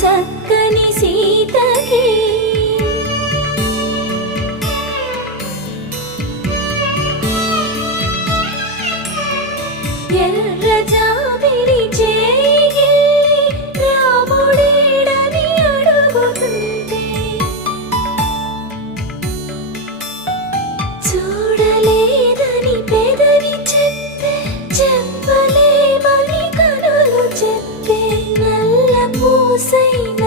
చక్కని సీతకి ఎర్ర జాబిలి చేయి రాముడేడని అడుగుతుంటే చూడలేదని పెదవి చెప్పే చెప్పలేమని కనులు చెప్పే నల్ల పూసైన